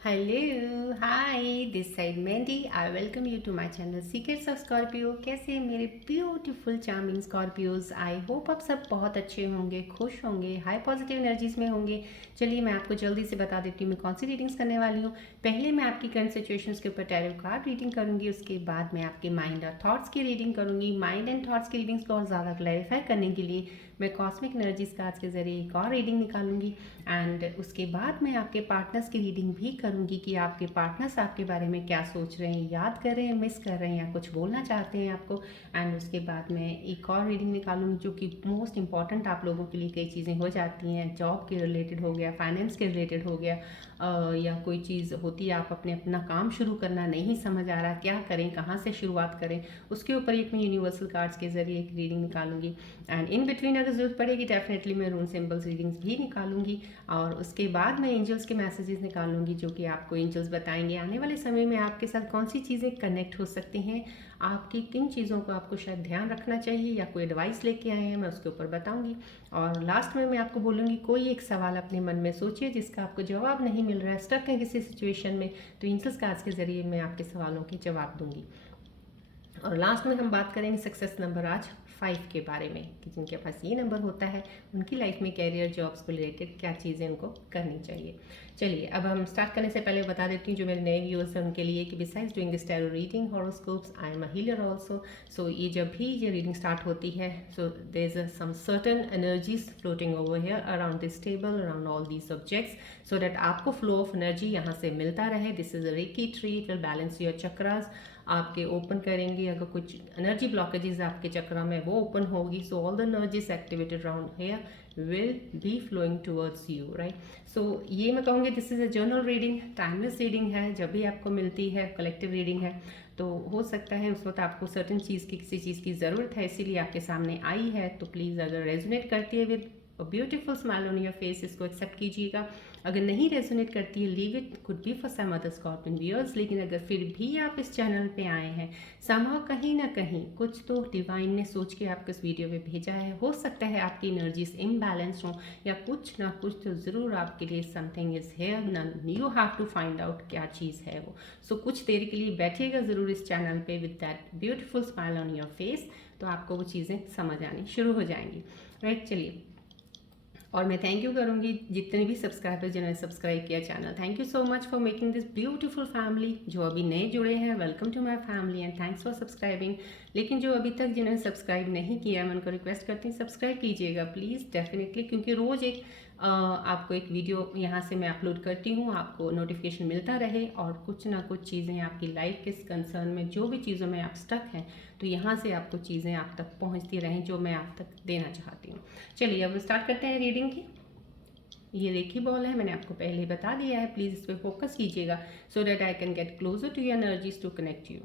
Hello hi this side Mandy I welcome you to my channel secrets of Scorpio. कैसे हैं मेरे beautiful charming Scorpios. I hope आप सब बहुत अच्छे होंगे, खुश होंगे, हाई पॉजिटिव एनर्जीज में होंगे। चलिए मैं आपको जल्दी से बता देती हूँ मैं कौन सी रीडिंग्स करने वाली हूँ। पहले मैं आपकी करंट सिचुएशंस के ऊपर टैरो कार्ड रीडिंग करूँगी, उसके बाद मैं आपके माइंड और थॉट्स की रीडिंग करूँगी। माइंड एंड थॉट्स की रीडिंग्स को और ज़्यादा क्लैरिफाई करने के लिए मैं कॉस्मिक एनर्जीज कार्ड्स के जरिए एक और रीडिंग निकालूंगी एंड उसके बाद मैं आपके पार्टनर्स की रीडिंग भी करूंगी कि आपके पार्टनर्स आपके बारे में क्या सोच रहे हैं, याद कर रहे हैं, मिस कर रहे हैं या कुछ बोलना चाहते हैं आपको। एंड उसके बाद मैं एक और रीडिंग निकालूंगी जो कि मोस्ट इंपॉर्टेंट आप लोगों के लिए कई चीज़ें हो जाती हैं, जॉब के रिलेटेड हो गया, फाइनेंस के रिलेटेड हो गया, या कोई चीज़ होती है आप अपना काम शुरू करना नहीं समझ आ रहा क्या करें, कहाँ से शुरुआत करें, उसके ऊपर एक मैं यूनिवर्सल कार्ड्स के जरिए एक रीडिंग निकालूंगी। एंड इन बिटवीन अगर जरूरत पड़ेगी डेफिनेटली मैं रून सिंबल्स रीडिंग्स भी निकालूंगी और उसके बाद मैं एंजल्स के मैसेजेस निकालूंगी जो कि आपको एंजल्स बताएंगे आने वाले समय में आपके साथ कौन सी चीज़ें कनेक्ट हो सकती हैं, आपकी किन चीज़ों को आपको शायद ध्यान रखना चाहिए या कोई एडवाइस लेके आए हैं मैं उसके ऊपर बताऊंगी। और लास्ट में मैं आपको बोलूँगी कोई एक सवाल अपने मन में सोचिए जिसका आपको जवाब नहीं मिल रहा है, स्टक है किसी सिचुएशन में, तो एंजल्स कार्ड्स के जरिए मैं आपके सवालों के जवाब दूंगी। और लास्ट में हम बात करेंगे सक्सेस नंबर आज 5 के बारे में कि जिनके पास ये नंबर होता है उनकी लाइफ में कैरियर जॉब्स को रिलेटेड क्या चीज़ें उनको करनी चाहिए। चलिए अब हम स्टार्ट करने से पहले बता देती हूँ जो मेरे नए व्यूअर्स हैं उनके लिए कि besides doing this tarot reading horoscopes I am a healer also. So ये जब भी ये रीडिंग स्टार्ट होती है so there is some certain energies floating over here around this table around all these subjects so that आपको flow of energy यहाँ से मिलता रहे। This is a reiki tree, it will balance your chakras, आपके open करेंगे। अगर कुछ energy blockages आपके चक्रा में वो ओपन होगी so all the energies activated around here will be flowing towards you right. So ये मैं कहूँगी this is a general reading, timeless reading है, जब भी आपको मिलती है कलेक्टिव रीडिंग है तो हो सकता है उस वक्त आपको सर्टन चीज़ की किसी चीज़ की ज़रूरत है इसीलिए आपके सामने आई है। तो प्लीज़ अगर रेजोनेट करती है with beautiful smile on your face इसको एक्सेप्ट कीजिएगा। अगर नहीं रेजोनेट करती है leave it, could be for some other Scorpion viewers. लेकिन अगर फिर भी आप इस चैनल पे आए हैं समहाउ कहीं ना कहीं कुछ तो डिवाइन ने सोच के आपको इस वीडियो में भेजा है। हो सकता है आपकी एनर्जीज इम्बैलेंस हो या कुछ ना कुछ तो ज़रूर आपके लिए something is here, you have to find out क्या चीज़ है वो। सो कुछ देर के लिए बैठिएगा ज़रूर इस चैनल पे with that beautiful smile on your face, तो आपको वो चीज़ें समझ आनी शुरू हो जाएंगी राइट। चलिए और मैं थैंक यू करूँगी जितने भी सब्सक्राइबर्स जिन्होंने सब्सक्राइब किया channel, thank you so much for making this beautiful family. जो अभी नए जुड़े हैं welcome to my family and thanks for subscribing. लेकिन जो अभी तक जिन्होंने सब्सक्राइब नहीं किया मैं उनको रिक्वेस्ट करती हूँ सब्सक्राइब कीजिएगा प्लीज़ डेफिनेटली, क्योंकि रोज़ एक आपको एक वीडियो यहाँ से मैं अपलोड करती हूँ, आपको नोटिफिकेशन मिलता रहे और कुछ ना कुछ चीज़ें आपकी लाइफ के कंसर्न में जो भी चीज़ों में आप स्टक हैं तो यहाँ से आपको चीज़ें आप तक पहुँचती रहें जो मैं आप तक देना चाहती हूँ। चलिए अब स्टार्ट करते हैं रीडिंग की। ये रेकी बॉल है, मैंने आपको पहले बता दिया है, प्लीज़ इस पर फोकस कीजिएगा so that I can get closer to your energies to connect you.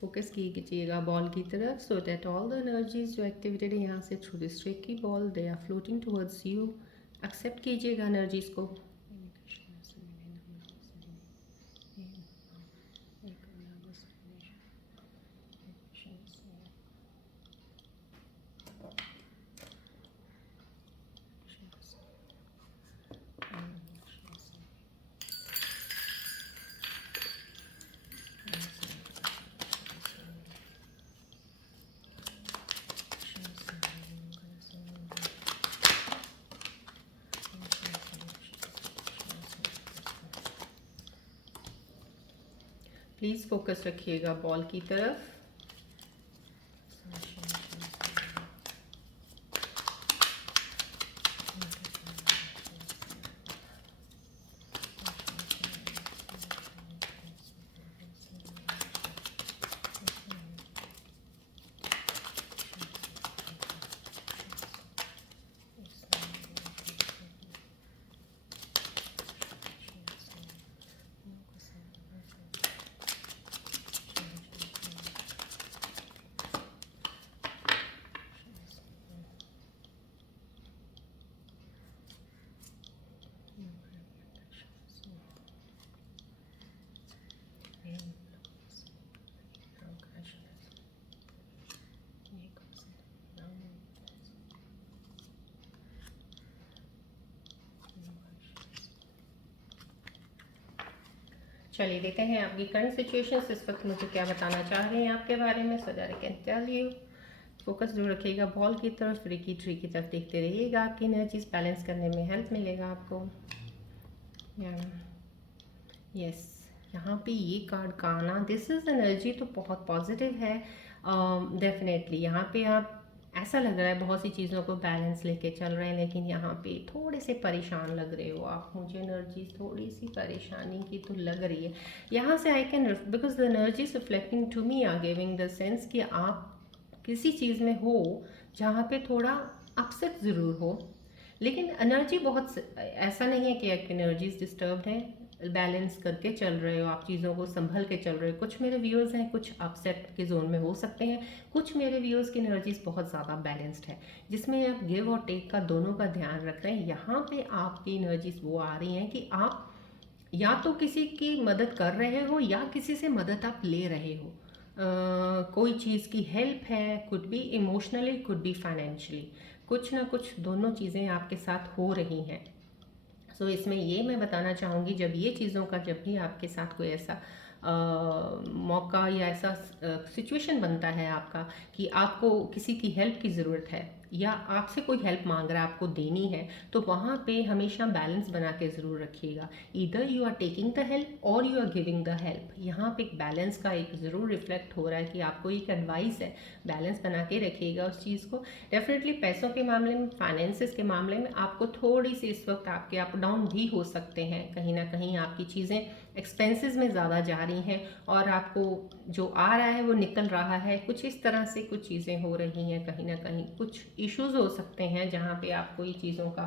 Focus कीजिएगा बॉल की तरफ so that all the energies जो एक्टिवेटेड है यहाँ से थ्रू दिस की ball they are floating towards you. Accept कीजिएगा एनर्जीज को। प्लीज़ फोकस रखिएगा बॉल की तरफ। चलिए देखते हैं आपकी करंट सिचुएशन इस वक्त मुझे क्या बताना चाह रहे हैं आपके बारे में, so that I can tell you. Focus जरूर रखिएगा बॉल की तरफ, फ्री ट्री की तरफ देखते रहिएगा, आपकी एनर्जीज बैलेंस करने में हेल्प मिलेगा आपको। यस, यहाँ पे ये कार्ड का आना, दिस इज एनर्जी तो बहुत पॉजिटिव है डेफिनेटली। यहाँ पे आप ऐसा लग रहा है बहुत सी चीज़ों को बैलेंस लेके चल रहे हैं, लेकिन यहाँ पे थोड़े से परेशान लग रहे हो आप। मुझे एनर्जी थोड़ी सी परेशानी की तो लग रही है यहाँ से। I can, because the energy reflecting to me are giving the sense कि आप किसी चीज़ में हो जहाँ पे थोड़ा अपसेट ज़रूर हो, लेकिन एनर्जी बहुत ऐसा नहीं है कि आपकी एनर्जीज डिस्टर्ब्ड हैं, बैलेंस करके चल रहे हो आप, चीज़ों को संभल के चल रहे हो। कुछ मेरे व्यूअर्स हैं कुछ अपसेट के जोन में हो सकते हैं, कुछ मेरे व्यूअर्स की एनर्जीज बहुत ज़्यादा बैलेंस्ड है जिसमें आप गिव और टेक का दोनों का ध्यान रख रहे हैं। यहाँ पे आपकी एनर्जीज वो आ रही हैं कि आप या तो किसी की मदद कर रहे हो या किसी से मदद आप ले रहे हो। कोई चीज़ की हेल्प है, could be emotionally, could be financially, कुछ ना कुछ दोनों चीज़ें आपके साथ हो रही हैं। सो इसमें ये मैं बताना चाहूँगी, जब ये चीज़ों का, जब भी आपके साथ कोई ऐसा मौका या ऐसा सिचुएशन बनता है आपका कि आपको किसी की हेल्प की ज़रूरत है या आपसे कोई हेल्प मांग रहा है, आपको देनी है, तो वहाँ पे हमेशा बैलेंस बना के ज़रूर रखिएगा। Either you are taking the help और you are giving the help. यहाँ पे एक बैलेंस का एक ज़रूर रिफ्लेक्ट हो रहा है कि आपको एक एडवाइस है, बैलेंस बना के रखिएगा उस चीज़ को। डेफिनेटली पैसों के मामले में, फाइनेंसिस के मामले में आपको थोड़ी सी इस वक्त आपके अप डाउन भी हो सकते हैं। कहीं ना कहीं आपकी चीज़ें एक्सपेंसेस में ज़्यादा जा रही हैं और आपको जो आ रहा है वो निकल रहा है, कुछ इस तरह से कुछ चीज़ें हो रही हैं। कहीं ना कहीं कुछ इश्यूज हो सकते हैं जहाँ पे आप कोई चीज़ों का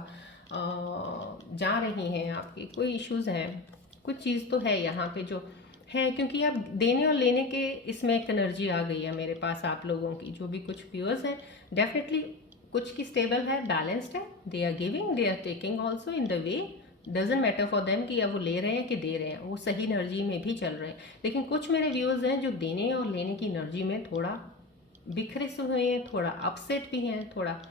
जा रही हैं, आपके कोई इश्यूज हैं, कुछ चीज़ तो है यहाँ पे जो है, क्योंकि आप देने और लेने के इसमें एक एनर्जी आ गई है मेरे पास आप लोगों की। जो भी कुछ व्यूअर्स हैं डेफिनेटली कुछ की स्टेबल है, बैलेंस्ड है, they are giving, they are taking also in the way, doesn't matter for them कि अब वो ले रहे हैं कि दे रहे हैं, वो सही एनर्जी में भी चल रहे हैं। लेकिन कुछ मेरे व्यूअर्स हैं जो देने और लेने की एनर्जी में थोड़ा बिखरे से हुए हैं, थोड़ा अपसेट भी हैं, थोड़ा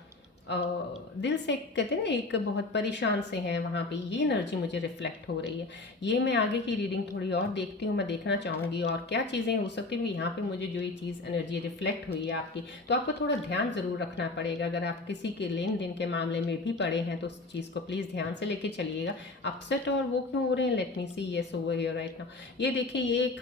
दिल से कहते हैं ना एक बहुत परेशान से हैं। वहाँ पे ये एनर्जी मुझे रिफ्लेक्ट हो रही है। ये मैं आगे की रीडिंग थोड़ी और देखती हूँ, मैं देखना चाहूँगी और क्या चीज़ें हो सकती हैं। यहाँ पे मुझे जो ये चीज़ एनर्जी रिफ्लेक्ट हुई है आपकी, तो आपको थोड़ा ध्यान ज़रूर रखना पड़ेगा। अगर आप किसी के लेन देन के मामले में भी पड़े हैं तो उस चीज़ को प्लीज़ ध्यान से लेके चलिएगा। अपसेट और वो क्यों हो रहे हैं, let me see yes over here right now. ये देखिए, ये एक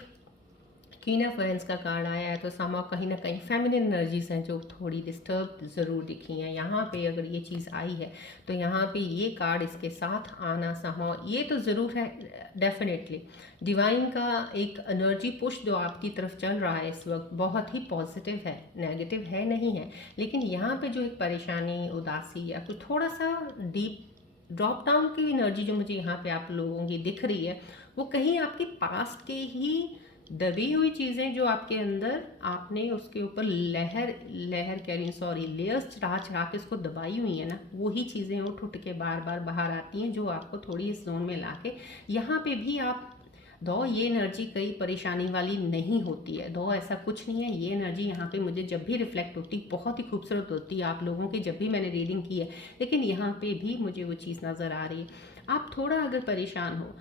क्वीन ऑफ वांड्स का कार्ड आया है, तो समाव कहीं ना कहीं फेमिनिन एनर्जीज हैं जो थोड़ी डिस्टर्ब ज़रूर दिखी हैं यहाँ पे। अगर ये चीज़ आई है तो यहाँ पे ये कार्ड इसके साथ आना समाव ये तो ज़रूर है डेफिनेटली। डिवाइन का एक एनर्जी पुश जो आपकी तरफ चल रहा है इस वक्त बहुत ही पॉजिटिव है, नेगेटिव है नहीं है। लेकिन यहाँ पे जो एक परेशानी, उदासी या कोई थोड़ा सा डीप ड्रॉप डाउन की एनर्जी जो मुझे यहाँ पे आप लोगों की दिख रही है, वो कहीं आपके पास्ट के ही दबी हुई चीज़ें जो आपके अंदर आपने उसके ऊपर लहर लहर कह रही, सॉरी, लेयर्स चढ़ा चढ़ा के उसको दबाई हुई है ना, वही चीज़ें उठ उठ के बार बार बाहर आती हैं जो आपको थोड़ी इस जोन में ला के यहाँ पे भी आप दो। ये एनर्जी कई परेशानी वाली नहीं होती है, दो ऐसा कुछ नहीं है। ये एनर्जी यहाँ पे मुझे जब भी रिफ्लेक्ट होती बहुत ही खूबसूरत होती है आप लोगों की, जब भी मैंने रीडिंग की है। लेकिन यहाँ पे भी मुझे वो चीज़ नज़र आ रही है। आप थोड़ा अगर परेशान हो,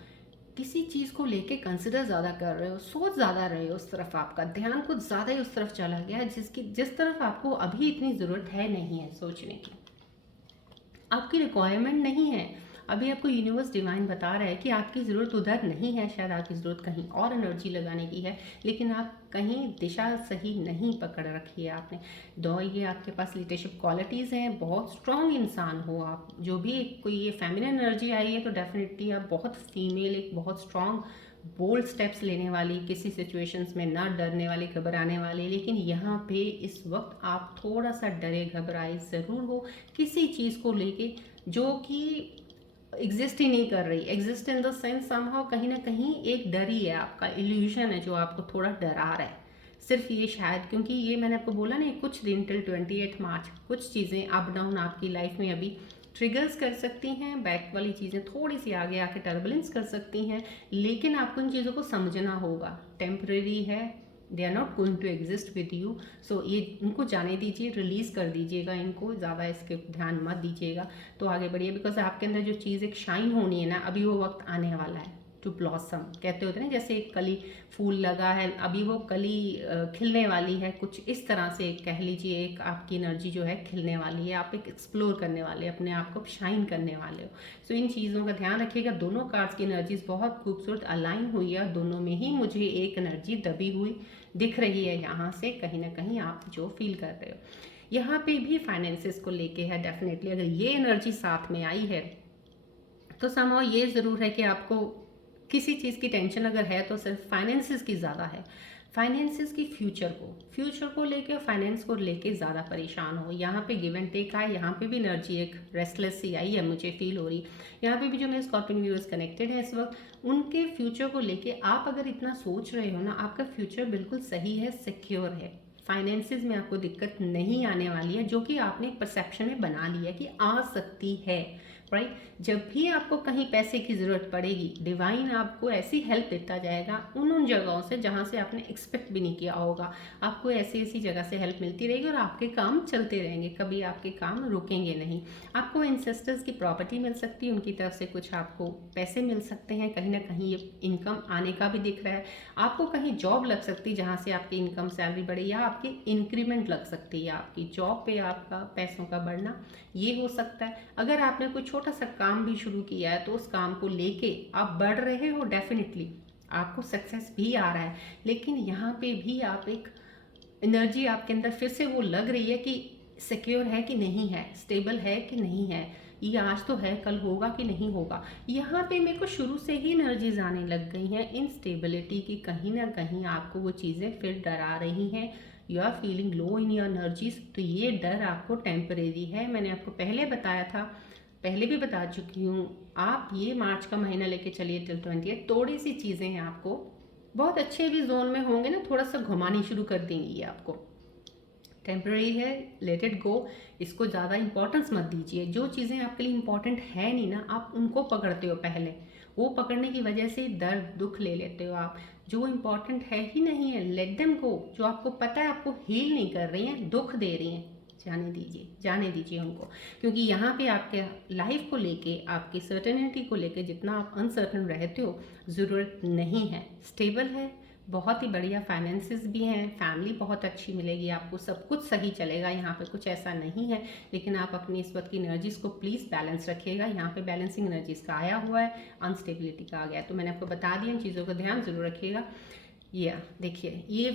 किसी चीज़ को लेके कंसिडर ज़्यादा कर रहे हो, सोच ज़्यादा रहे हो, उस तरफ आपका ध्यान कुछ ज़्यादा ही उस तरफ चला गया है जिस तरफ आपको अभी इतनी ज़रूरत है नहीं है सोचने की, आपकी रिक्वायरमेंट नहीं है। अभी आपको यूनिवर्स डिवाइन बता रहा है कि आपकी ज़रूरत उधर नहीं है, शायद आपकी ज़रूरत कहीं और एनर्जी लगाने की है, लेकिन आप कहीं दिशा सही नहीं पकड़ रखी है आपने। दो, ये आपके पास लीडरशिप क्वालिटीज़ हैं, बहुत स्ट्रांग इंसान हो आप। जो भी कोई ये फेमिनिन एनर्जी आई है तो डेफिनेटली आप बहुत फीमेल, एक बहुत स्ट्रांग बोल्ड स्टेप्स लेने वाली, किसी सिचुएशंस में ना डरने वाली, घबराने वाली। लेकिन यहाँ पे इस वक्त आप थोड़ा सा डरे घबराए ज़रूर हो किसी चीज़ को लेके जो कि एग्जिस्ट ही नहीं कर रही। Exist in the sense somehow कहीं ना कहीं एक डर ही है आपका, इल्यूशन है जो आपको थोड़ा डरा रहा है। सिर्फ ये शायद क्योंकि ये मैंने आपको बोला ना कुछ दिन टिल 28 मार्च कुछ चीज़ें अप डाउन आपकी लाइफ में अभी ट्रिगर्स कर सकती हैं, बैक वाली चीज़ें थोड़ी सी आगे आके टर्बुलेंस कर सकती हैं, लेकिन आपको इन चीज़ों को समझना होगा, टेम्परेरी है, they are not going to exist with you. So ये इनको जाने दीजिए, रिलीज़ कर दीजिएगा इनको, ज़्यादा इसके ध्यान मत दीजिएगा, तो आगे बढ़िए। बिकॉज आपके अंदर जो चीज़ एक शाइन होनी है ना, अभी वो वक्त आने वाला है टू ब्लॉसम। कहते होते हैं ना, जैसे एक कली फूल लगा है, अभी वो कली खिलने वाली है, कुछ इस तरह से कह लीजिए, एक आपकी एनर्जी जो है खिलने वाली है, आप एक एक्सप्लोर करने वाले, अपने आप को शाइन करने वाले हो। सो इन चीज़ों का ध्यान रखिएगा। दोनों कार्ड्स की एनर्जीज बहुत खूबसूरत अलाइन हुई है, दोनों में ही मुझे एक एनर्जी दबी हुई दिख रही है, यहाँ से कहीं ना कहीं आप जो फील कर रहे हो। यहाँ पे भी फाइनेंसिस को लेके है डेफिनेटली। अगर ये एनर्जी साथ में आई है तो समहाउ ये ज़रूर है कि आपको किसी चीज़ की टेंशन अगर है तो सिर्फ फाइनेंसिस की ज़्यादा है, फाइनेंसिस की फ्यूचर को लेके, फाइनेंस को लेके ज़्यादा परेशान हो। यहाँ पे गिव एंड टेक आए, यहाँ पे भी एनर्जी एक रेस्टलेस सी आई है, मुझे फील हो रही। यहाँ पे भी जो मेरे स्कॉर्पियन व्यूअर्स कनेक्टेड है इस वक्त, उनके फ्यूचर को लेके आप अगर इतना सोच रहे हो ना, आपका फ्यूचर बिल्कुल सही है, सिक्योर है, फाइनेंसिस में आपको दिक्कत नहीं आने वाली है, जो कि आपने एक परसेप्शन में बना लिया कि आ सकती है, राइट। जब भी आपको कहीं पैसे की ज़रूरत पड़ेगी, डिवाइन आपको ऐसी हेल्प देता जाएगा उन जगहों से जहाँ से आपने एक्सपेक्ट भी नहीं किया होगा। आपको ऐसी ऐसी जगह से हेल्प मिलती रहेगी और आपके काम चलते रहेंगे, कभी आपके काम रुकेंगे नहीं। आपको एंसेस्टर्स की प्रॉपर्टी मिल सकती है, उनकी तरफ से कुछ आपको पैसे मिल सकते हैं, कहीं ना कहीं ये इनकम आने का भी दिख रहा है। आपको कहीं जॉब लग सकती है जहाँ से आपकी इनकम सैलरी बढ़े, या आपकी इंक्रीमेंट लग सकती है, आपकी जॉब पे आपका पैसों का बढ़ना ये हो सकता है। अगर आपने कोई छोटा सा काम भी शुरू किया है तो उस काम को लेके आप बढ़ रहे हो, डेफिनेटली आपको सक्सेस भी आ रहा है, लेकिन यहाँ पे भी आप एक एनर्जी आपके अंदर फिर से वो लग रही है कि सिक्योर है कि नहीं है, स्टेबल है कि नहीं है, ये आज तो है, कल होगा कि नहीं होगा। यहाँ पे मेरे को शुरू से ही एनर्जीज आने लग गई हैं इनस्टेबिलिटी की, कहीं ना कहीं आपको वो चीज़ें फिर डरा रही हैं। You are feeling low in your energies, तो ये डर आपको टेम्परेरी है। मैंने आपको पहले बताया था, पहले भी बता चुकी हूँ, आप ये मार्च का महीना लेके चलिए टिल 20, थोड़ी सी चीज़ें हैं आपको बहुत अच्छे भी जोन में होंगे ना, थोड़ा सा घुमानी शुरू कर देंगी ये आपको। टेम्पररी है, लेट इट गो, इसको ज़्यादा इंपॉर्टेंस मत दीजिए। जो चीज़ें आपके लिए इंपॉर्टेंट है नहीं ना, आप उनको पकड़ते हो पहले, वो पकड़ने की वजह से दर्द दुख ले लेते हो आप। जो इंपॉर्टेंट है ही नहीं है, लेट देम गो। जो आपको पता है आपको हील नहीं कर रही हैं, दुख दे रही हैं, जाने दीजिए उनको। क्योंकि यहाँ पे आपके लाइफ को लेके, आपकी सर्टेनिटी को लेके जितना आप अनसर्टन रहते हो, ज़रूरत नहीं है। स्टेबल है, बहुत ही बढ़िया फाइनेंसिस भी हैं, फैमिली बहुत अच्छी मिलेगी आपको, सब कुछ सही चलेगा, यहाँ पे कुछ ऐसा नहीं है। लेकिन आप अपनी इस वक्त की एनर्जीज को प्लीज़ बैलेंस रखिएगा। यहाँ पे बैलेंसिंग एनर्जीज का आया हुआ है, अनस्टेबिलिटी का आ गया है, तो मैंने आपको बता दिया, इन चीज़ों का ध्यान जरूर रखिएगा। ये देखिए, ये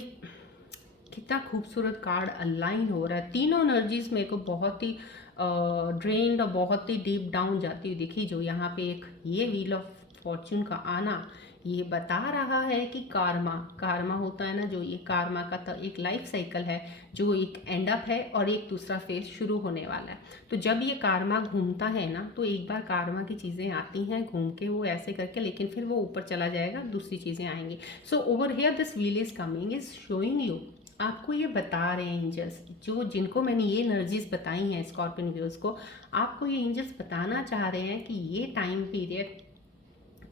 कितना खूबसूरत कार्ड अलाइन हो रहा है, तीनों एनर्जीज मेरे को बहुत ही ड्रेन्ड और बहुत ही डीप डाउन जाती हुई दिखी। जो यहाँ पे एक ये व्हील ऑफ फॉर्चून का आना, ये बता रहा है कि कार्मा होता है ना, जो ये कार्मा का तो एक लाइफ साइकिल है, जो एक एंड अप है और एक दूसरा फेज शुरू होने वाला है। तो जब ये कार्मा घूमता है ना, तो एक बार कार्मा की चीज़ें आती हैं घूम के, वो ऐसे करके, लेकिन फिर वो ऊपर चला जाएगा, दूसरी चीज़ें आएंगी। So over here this wheel is coming, is showing you, आपको ये बता रहे हैं एंजल्स, जो जिनको मैंने ये एनर्जीज बताई हैं स्कॉर्पियन व्यूअर्स को, आपको ये एंजल्स बताना चाह रहे हैं कि ये टाइम पीरियड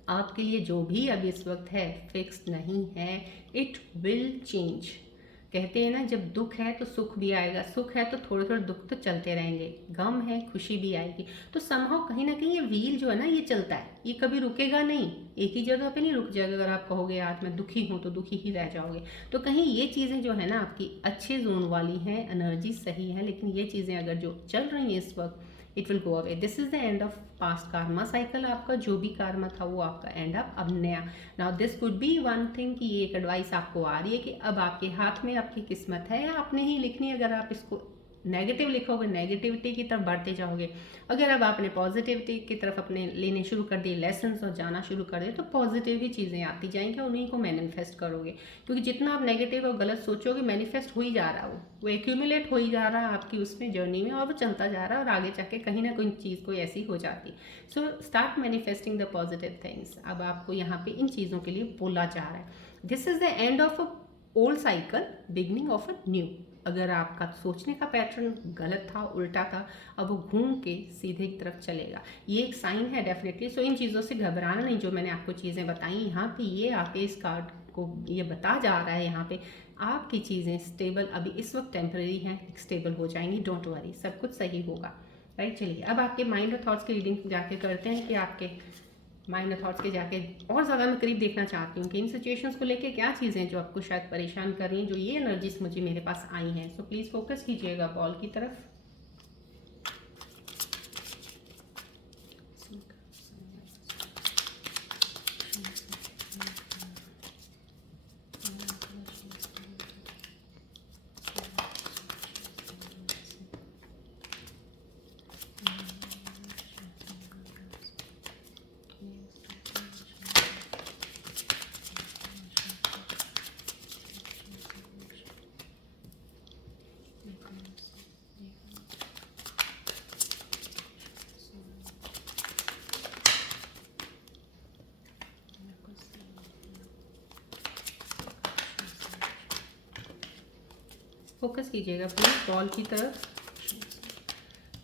आपके लिए जो भी अभी इस वक्त है फिक्स्ड नहीं है, इट विल चेंज। कहते हैं ना, जब दुख है तो सुख भी आएगा, सुख है तो थोड़े थोड़े दुख तो चलते रहेंगे, गम है खुशी भी आएगी। तो समहाउ कहीं ना कहीं ये व्हील जो है ना, ये चलता है, ये कभी रुकेगा नहीं, एक ही जगह पे नहीं रुक जाएगा। अगर आप कहोगे आज मैं दुखी हूँ तो दुखी ही रह जाओगे। तो कहीं ये चीज़ें जो है ना आपकी अच्छे जोन वाली हैं, एनर्जी सही है, लेकिन ये चीज़ें अगर जो चल रही हैं इस वक्त, it will go away. This is the end of past Karma cycle. आपका जो भी कार्मा था वो आपका एंड अप, अब नया। Now this could be one thing, कि ये एक एडवाइस आपको आ रही है कि अब आपके हाथ में आपकी किस्मत है, या आपने ही लिखनी है। अगर आप इसको नेगेटिव लिखोगे, नेगेटिविटी की तरफ बढ़ते जाओगे। अगर अब आपने पॉजिटिविटी की तरफ अपने लेने शुरू कर दिए लेसन्स और जाना शुरू कर दिए, तो पॉजिटिव ही चीज़ें आती जाएंगी और उन्हीं को मैनिफेस्ट करोगे। क्योंकि जितना आप नेगेटिव और गलत सोचोगे, मैनिफेस्ट हो ही जा रहा, वो एक्यूमुलेट हो ही जा रहा है आपकी उसमें जर्नी में, और वो चलता जा रहा है, और आगे जाके कहीं ना कोई चीज़ कोई ऐसी हो जाती। So start manifesting the positive things. अब आपको यहाँ पे इन चीज़ों के लिए बोला जा रहा है, this is the end of old cycle, beginning of a new. अगर आपका सोचने का पैटर्न गलत था, उल्टा था, अब वो घूम के सीधे की तरफ चलेगा। ये एक साइन है डेफिनेटली। सो इन चीज़ों से घबराना नहीं, जो मैंने आपको चीज़ें बताई यहाँ पे, ये आके इस कार्ड को ये बता जा रहा है यहाँ पे आपकी चीज़ें स्टेबल अभी इस वक्त टेम्परेरी हैं, स्टेबल हो जाएंगी, डोंट वरी, सब कुछ सही होगा। राइट, चलिए अब आपके माइंड और थॉट्स की रीडिंग जाके करते हैं कि आपके माइंड और थॉट्स के जाके और ज़्यादा मैं करीब देखना चाहती हूँ कि इन सिचुएशंस को लेके क्या चीज़ें जो आपको शायद परेशान कर रही हैं, जो ये एनर्जीज मुझे मेरे पास आई हैं। सो प्लीज़ फोकस कीजिएगा बॉल की तरफ। फोकस कीजिएगा प्लीज बॉल की तरफ।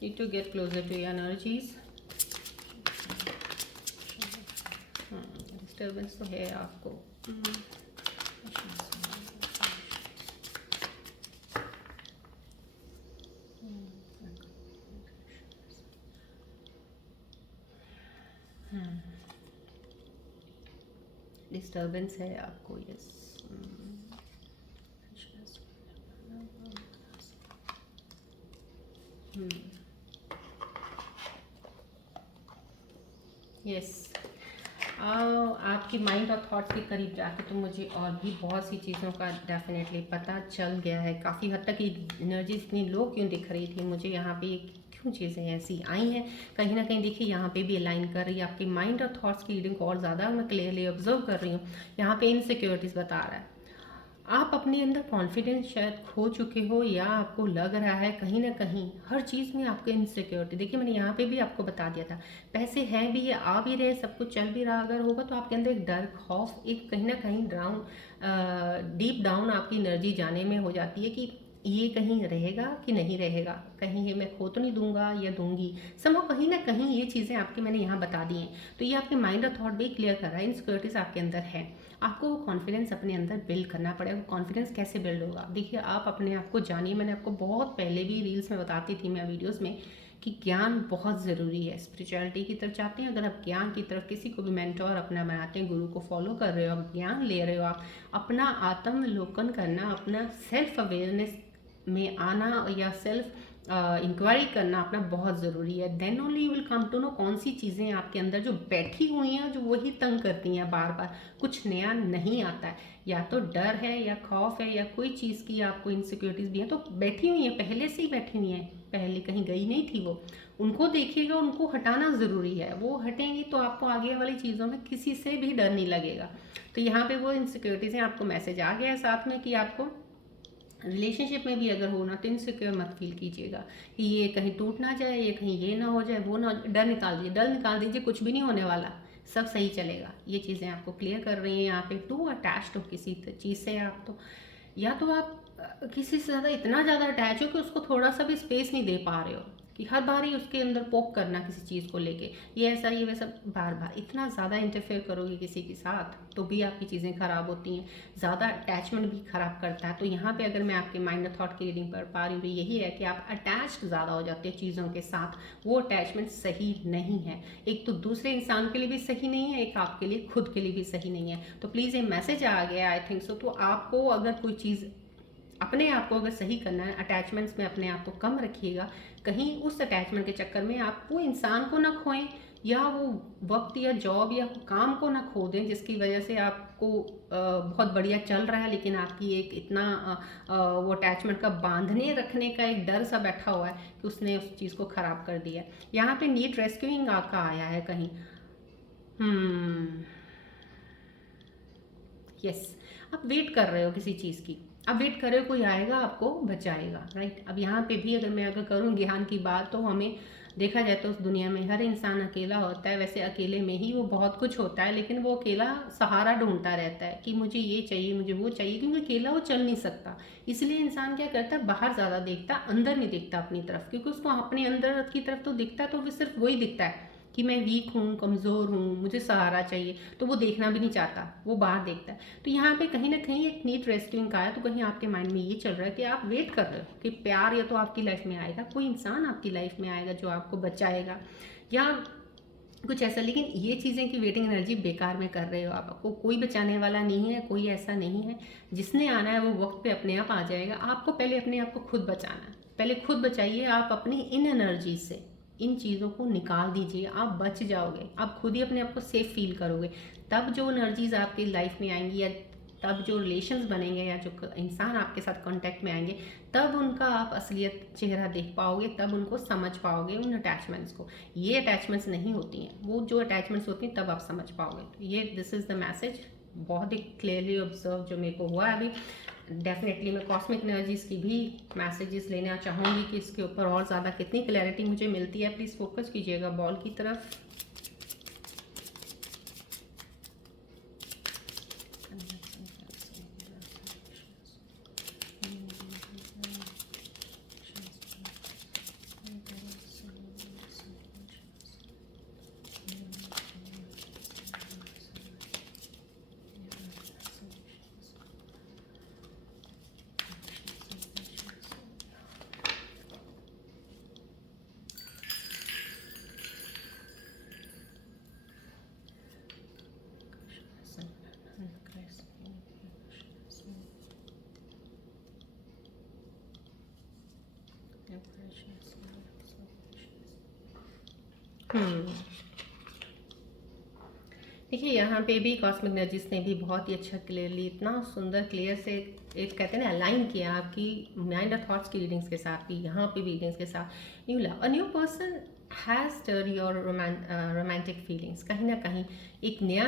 Need to get closer to your energies. Disturbance तो है आपको। डिस्टर्बेंस है आपको, यस। यस, आपकी माइंड और थॉट के करीब जाके तो मुझे और भी बहुत सी चीज़ों का डेफिनेटली पता चल गया है। काफ़ी हद तक एनर्जी इतनी लो क्यों दिख रही थी मुझे यहाँ पे, क्यों चीज़ें ऐसी आई हैं, कहीं ना कहीं देखिए यहाँ पे भी अलाइन कर रही है आपकी माइंड और थॉट्स की रीडिंग को और ज़्यादा मैं क्लियरली ऑब्जर्व कर रही हूँ। यहाँ पे इनसिक्योरिटीज़ बता रहा है, आप अपने अंदर कॉन्फिडेंस शायद खो चुके हो, या आपको लग रहा है कहीं ना कहीं हर चीज़ में आपको इनसिक्योरिटी। देखिए मैंने यहाँ पे भी आपको बता दिया था, पैसे हैं भी, ये आ भी रहे, सब कुछ चल भी रहा अगर होगा, तो आपके अंदर एक डर, खौफ, एक कहीं ना कहीं डाउन, डीप डाउन आपकी एनर्जी जाने में हो जाती है कि ये कहीं रहेगा कि नहीं रहेगा, कहीं ये मैं खो तो नहीं दूंगा या दूंगी। समझो कहीं ना कहीं ये चीज़ें आपके मैंने यहाँ बता दी हैं। तो ये आपके माइंड और थॉट भी क्लियर कर रहा है, इनसिक्योरिटीज आपके अंदर है। आपको वो कॉन्फिडेंस अपने अंदर बिल्ड करना पड़ेगा। वो कॉन्फिडेंस कैसे बिल्ड होगा, देखिए आप अपने आप को जानिए। मैंने आपको बहुत पहले भी रील्स में बताती थी, मैं वीडियोस में, कि ज्ञान बहुत ज़रूरी है। स्पिरिचुअलिटी की तरफ चाहते हैं, अगर आप ज्ञान की तरफ किसी को भी मेंटोर अपना बनाते हैं, गुरु को फॉलो कर रहे हो, आप ज्ञान ले रहे हो, आप अपना आत्मलोकन करना, अपना सेल्फ अवेयरनेस में आना या सेल्फ इंक्वायरी करना अपना बहुत ज़रूरी है। Then only you will come to know कौन सी चीज़ें आपके अंदर जो बैठी हुई हैं, जो वही तंग करती हैं बार बार, कुछ नया नहीं आता है। या तो डर है या खौफ है या कोई चीज़ की आपको इनसिक्योरिटीज़ भी हैं, तो बैठी हुई हैं, पहले से ही बैठी हुई हैं, पहले कहीं गई नहीं थी वो। उनको देखिएगा, उनको हटाना ज़रूरी है। वो हटेंगी तो आपको आगे वाली चीज़ों में किसी से भी डर नहीं लगेगा। तो यहाँ पे वो इनसिक्योरिटीज़ हैं, आपको मैसेज आ गया है साथ में कि आपको रिलेशनशिप में भी अगर हो ना, तो इनसिक्योर मत फील कीजिएगा कि ये कहीं टूट ना जाए, ये कहीं ये ना हो जाए, वो ना। डर निकाल दीजिए, डर निकाल दीजिए, कुछ भी नहीं होने वाला, सब सही चलेगा। ये चीज़ें आपको क्लियर कर रही हैं यहाँ पे। टू अटैच्ड हो किसी चीज़ से आप, तो या तो आप किसी से ज़्यादा इतना ज़्यादा अटैच हो कि उसको थोड़ा सा भी स्पेस नहीं दे पा रहे हो, कि हर बार ही उसके अंदर पोक करना किसी चीज़ को लेके, ये ऐसा ये वैसा, बार बार इतना ज़्यादा इंटरफेयर करोगे किसी के साथ तो भी आपकी चीज़ें ख़राब होती हैं। ज़्यादा अटैचमेंट भी ख़राब करता है। तो यहाँ पे अगर मैं आपके माइंड और थॉट की रीडिंग पर पा रही हूँ, तो यही है कि आप अटैच्ड ज़्यादा हो जाते हैं चीज़ों के साथ। वो अटैचमेंट सही नहीं है, एक तो दूसरे इंसान के लिए भी सही नहीं है, एक आपके लिए खुद के लिए भी सही नहीं है। तो प्लीज़ ये मैसेज आ गया आई थिंक सो। तो आपको अगर कोई चीज़ अपने आप को अगर सही करना है, अटैचमेंट्स में अपने आप को कम रखिएगा, कहीं उस अटैचमेंट के चक्कर में आप वो इंसान को ना खोएं, या वो वक्त या जॉब या काम को ना खो दें, जिसकी वजह से आपको बहुत बढ़िया चल रहा है, लेकिन आपकी एक इतना वो अटैचमेंट का बांधने रखने का एक डर सा बैठा हुआ है कि उसने उस चीज़ को ख़राब कर दिया। यहाँ पे नीड रेस्क्यूइंग आपका आया है कहीं। यस, आप वेट कर रहे हो किसी चीज़ की, आप वेट कर रहे हो कोई आएगा आपको बचाएगा, राइट। अब यहाँ पे भी अगर मैं करूँ ज्ञान की बात, तो हमें देखा जाए तो उस दुनिया में हर इंसान अकेला होता है, वैसे अकेले में ही वो बहुत कुछ होता है, लेकिन वो अकेला सहारा ढूंढता रहता है कि मुझे ये चाहिए, मुझे वो चाहिए, क्योंकि अकेला वो चल नहीं सकता। इसलिए इंसान क्या करता है, बाहर ज़्यादा देखता, अंदर नहीं देखता अपनी तरफ, क्योंकि उसको अपने अंदर की तरफ तो दिखता है, तो वो सिर्फ वही दिखता है कि मैं वीक हूँ, कमज़ोर हूँ, मुझे सहारा चाहिए, तो वो देखना भी नहीं चाहता, वो बाहर देखता है। तो यहाँ पे कहीं ना कहीं एक नीड रेस्क्यूइंग का है, तो कहीं आपके माइंड में ये चल रहा है कि आप वेट कर रहे हो कि प्यार या तो आपकी लाइफ में आएगा, कोई इंसान आपकी लाइफ में आएगा जो आपको बचाएगा या कुछ ऐसा, लेकिन ये चीज़ें की वेटिंग एनर्जी बेकार में कर रहे हो आप, आपको कोई बचाने वाला नहीं है, कोई ऐसा नहीं है। जिसने आना है वो वक्त पे अपने आप आ जाएगा। आपको पहले अपने आप को खुद बचाना है, पहले खुद बचाइए आप अपनी इन एनर्जी से, इन चीज़ों को निकाल दीजिए, आप बच जाओगे, आप खुद ही अपने आप को सेफ फील करोगे। तब जो एनर्जीज आपकी लाइफ में आएंगी या तब जो रिलेशंस बनेंगे या जो इंसान आपके साथ कांटेक्ट में आएंगे, तब उनका आप असलियत चेहरा देख पाओगे, तब उनको समझ पाओगे उन अटैचमेंट्स को। ये अटैचमेंट्स नहीं होती हैं, वो जो अटैचमेंट्स होती हैं तब आप समझ पाओगे। तो ये दिस इज़ द मैसेज, बहुत ही क्लियरली ऑब्जर्व जो मेरे को हुआ है अभी। डेफिनेटली मैं कॉस्मिक एनर्जीज की भी मैसेजेस लेना चाहूँगी कि इसके ऊपर और ज़्यादा कितनी क्लैरिटी मुझे मिलती है। प्लीज़ फोकस कीजिएगा बॉल की तरफ। देखिए यहाँ पे भी कॉस्मिक एनर्जीज ने भी बहुत ही अच्छा क्लियरली, इतना सुंदर क्लियर से एक कहते हैं ना अलाइन किया आपकी माइंड और थॉट्स की रीडिंग्स के साथ भी, यहाँ पे भी रीडिंग्स के साथ। New love, a new person has stirred your romantic feelings. कहीं ना कहीं एक नया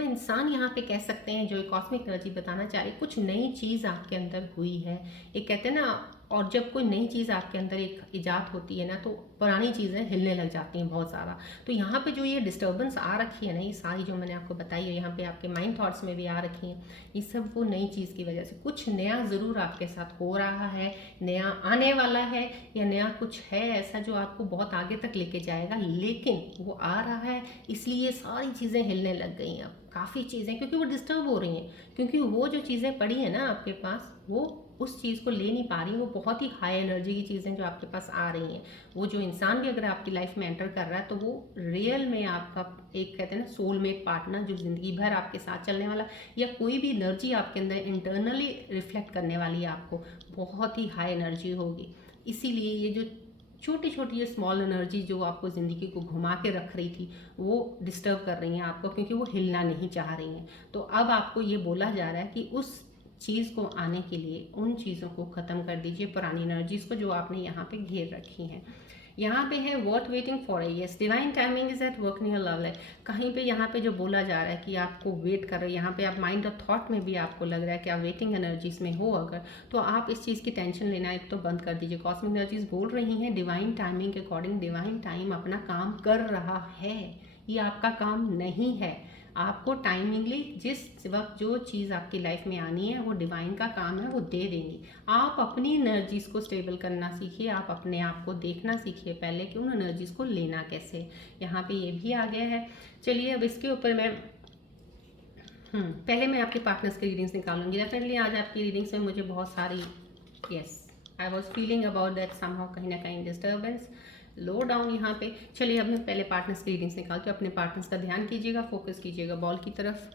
इंसान यहाँ पे कह सकते हैं जो कॉस्मिक एनर्जी बताना चाह रही, कुछ नई चीज़ आपके अंदर हुई है। एक कहते हैं ना, और जब कोई नई चीज़ आपके अंदर एक ईजाद होती है ना, तो पुरानी चीज़ें हिलने लग जाती हैं बहुत ज़्यादा। तो यहाँ पे जो ये डिस्टर्बेंस आ रखी है ना, ये सारी जो मैंने आपको बताई है, यहाँ पे आपके माइंड थॉट्स में भी आ रखी हैं, ये सब वो नई चीज़ की वजह से कुछ नया ज़रूर आपके साथ हो रहा है, नया आने वाला है, या नया कुछ है ऐसा जो आपको बहुत आगे तक लेके जाएगा, लेकिन वो आ रहा है इसलिए सारी चीज़ें हिलने लग गई हैं अब, काफ़ी चीज़ें, क्योंकि वो डिस्टर्ब हो रही हैं, क्योंकि वो जो चीज़ें पड़ी हैं ना आपके पास, वो उस चीज़ को ले नहीं पा रही। वो बहुत ही हाई एनर्जी की चीज़ें जो आपके पास आ रही हैं, वो जो इंसान भी अगर आपकी लाइफ में एंटर कर रहा है, तो वो रियल में आपका एक कहते हैं ना सोलमेट पार्टनर, जो ज़िंदगी भर आपके साथ चलने वाला, या कोई भी एनर्जी आपके अंदर इंटरनली रिफ्लेक्ट करने वाली है आपको, बहुत ही हाई एनर्जी होगी। इसीलिए ये जो छोटी छोटी ये स्मॉल एनर्जी जो आपको ज़िंदगी को घुमा के रख रही थी, वो डिस्टर्ब कर रही हैं आपको, क्योंकि वो हिलना नहीं चाह रही हैं। तो अब आपको ये बोला जा रहा है कि उस चीज़ को आने के लिए उन चीज़ों को ख़त्म कर दीजिए, पुरानी एनर्जीज़ को जो आपने यहाँ पे घेर रखी हैं। यहाँ पे है worth waiting for a yes, divine timing is at work in your love life. कहीं पे यहाँ पे जो बोला जा रहा है कि आपको वेट कर रहे हो, यहाँ पे आप माइंड और थॉट में भी आपको लग रहा है कि आप वेटिंग एनर्जीज में हो अगर, तो आप इस चीज़ की टेंशन लेना एक तो बंद कर दीजिए। कॉस्मिक एनर्जीज बोल रही हैं डिवाइन टाइमिंग के अकॉर्डिंग, डिवाइन टाइम अपना काम कर रहा है, ये आपका काम नहीं है। आपको टाइमिंगली जिस वक्त जो चीज़ आपकी लाइफ में आनी है, वो डिवाइन का काम है, वो दे देंगी। आप अपनी एनर्जीज़ को स्टेबल करना सीखिए, आप अपने आप को देखना सीखिए पहले कि उन एनर्जीज़ को लेना कैसे। यहाँ पे ये भी आ गया है। चलिए अब इसके ऊपर मैं पहले मैं आपके पार्टनर्स की रीडिंग्स निकालूंगी। डेफिनेटली आज आपकी रीडिंग्स में मुझे बहुत सारी yes I was feeling about that somehow, कहीं ना कहीं डिस्टर्बेंस लो डाउन यहाँ पे। चलिए अब मैं पहले पार्टनर्स की रीडिंग्स निकालती हूँ। अपने पार्टनर्स का ध्यान कीजिएगा, फोकस कीजिएगा बॉल की तरफ।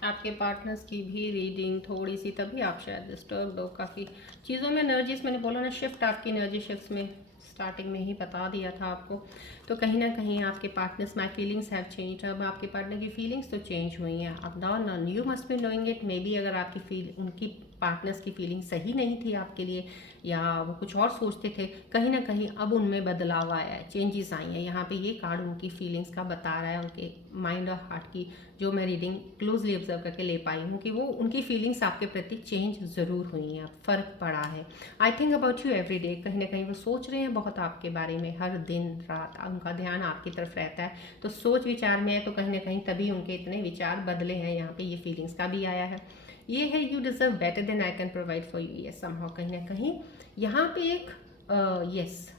आपके पार्टनर्स की भी रीडिंग थोड़ी सी, तभी आप शायद डिस्टर्ब हो काफ़ी चीज़ों में। एनर्जीज मैंने बोला ना, शिफ्ट आपकी एनर्जी शिफ्ट में स्टार्टिंग में ही बता दिया था आपको। तो कहीं ना कहीं आपके partners, my feelings have change, अब आपके पार्टनर की फीलिंग्स तो चेंज हुई हैं। अब now you must be knowing it. May be अगर आपकी उनकी पार्टनर्स की फीलिंग सही नहीं थी आपके लिए, या वो कुछ और सोचते थे, कहीं ना कहीं अब उनमें बदलाव आया है, चेंजेस आई हैं। यहाँ पे ये कार्ड उनकी फीलिंग्स का बता रहा है, उनके माइंड और हार्ट की जो मैं रीडिंग क्लोजली ऑब्जर्व करके ले पाई हूँ, कि वो उनकी फीलिंग्स आपके प्रति चेंज ज़रूर हुई हैं, फ़र्क पड़ा है। I think about you every day, कहीं ना कहीं वो सोच रहे हैं बहुत आपके बारे में, हर दिन रात उनका ध्यान आपकी तरफ रहता है। तो सोच विचार में है, तो कहीं ना कहीं तभी उनके इतने विचार बदले हैं। यहाँ पे ये फीलिंग्स का भी आया है। ये है you deserve better than I can provide for you. ये समहाउ कहीं ना कहीं यहाँ पे एक यस